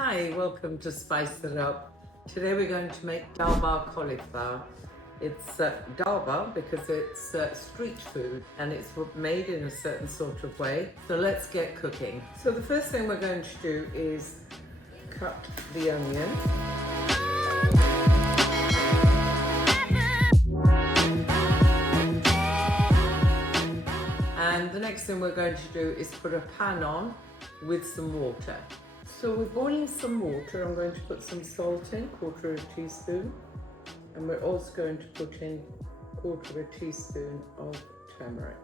Hi, welcome to Spice It Up. Today we're going to make Dhaba cauliflower. It's Dhaba because it's street food and it's made in a certain sort of way. So let's get cooking. So the first thing we're going to do is cut the onion. And the next thing we're going to do is put a pan on with some water. So we're boiling some water. I'm going to put some salt in, 1/4 teaspoon. And we're also going to put in 1/4 teaspoon of turmeric.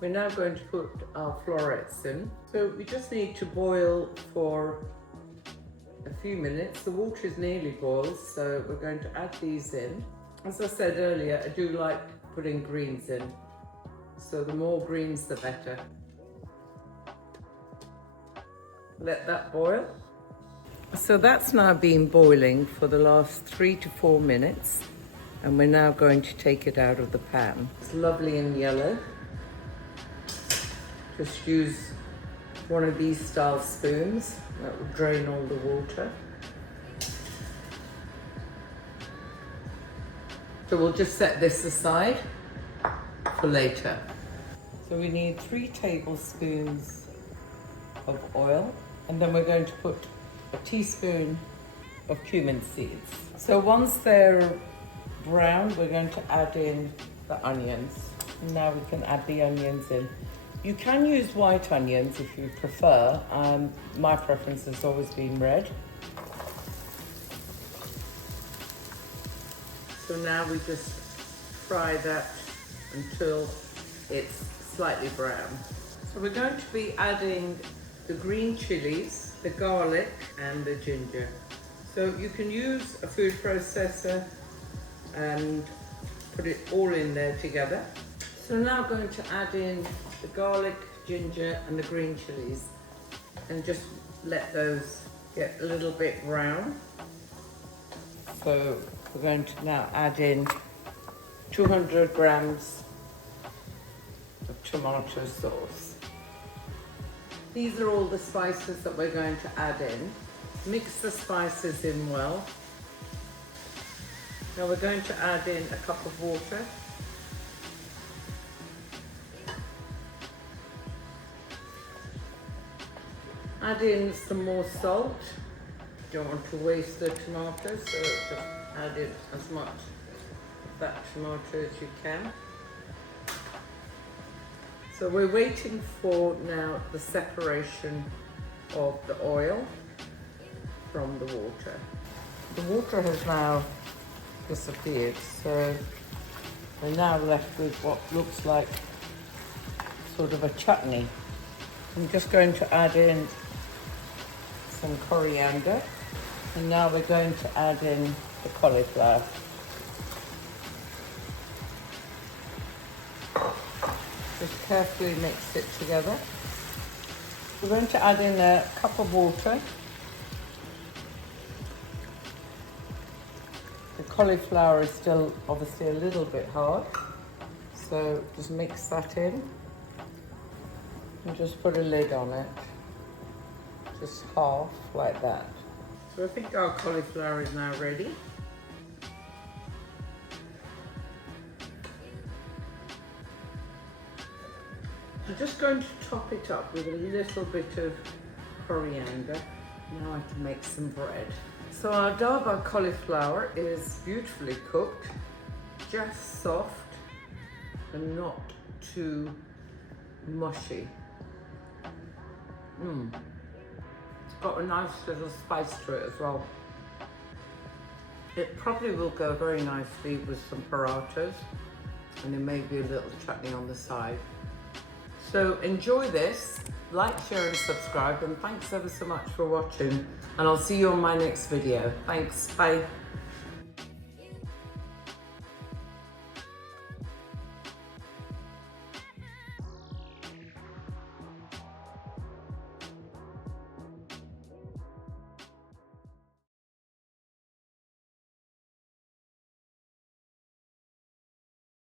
We're now going to put our florets in. So we just need to boil for a few minutes. The water is nearly boiled, so we're going to add these in. As I said earlier, I do like putting greens in. So the more greens, the better. Let that boil. So that's now been boiling for the last 3 to 4 minutes, and we're now going to take it out of the pan. It's lovely and yellow. Just use one of these style spoons that will drain all the water. So we'll just set this aside for later. So we need 3 tablespoons of oil, and then we're going to put a teaspoon of cumin seeds. So once they're brown, we're going to add in the onions. Now we can add the onions in. You can use white onions if you prefer. My preference has always been red. So now we just fry that until it's slightly brown. So we're going to be adding the green chilies, the garlic and the ginger. So you can use a food processor and put it all in there together. So now I'm going to add in the garlic, ginger and the green chilies and just let those get a little bit brown. So we're going to now add in 200 grams of tomato sauce. These are all the spices that we're going to add in. Mix the spices in well. Now we're going to add in a cup of water. Add in some more salt. You don't want to waste the tomatoes, so just add in as much of that tomato as you can. So we're waiting for now the separation of the oil from the water. The water has now disappeared, so we're now left with what looks like sort of a chutney. I'm just going to add in some coriander, and now we're going to add in the cauliflower. Just carefully mix it together. We're going to add in a cup of water. The cauliflower is still obviously a little bit hard, so just mix that in and just put a lid on it, just half like that. So I think our cauliflower is now ready. I'm just going to top it up with a little bit of coriander. Now I can make some bread. So our Dhaba cauliflower is beautifully cooked, just soft and not too mushy. It's got a nice little spice to it as well. It probably will go very nicely with some parathas, and there may be a little chutney on the side. So enjoy this, like, share and subscribe, and thanks ever so much for watching, and I'll see you on my next video. Thanks, bye.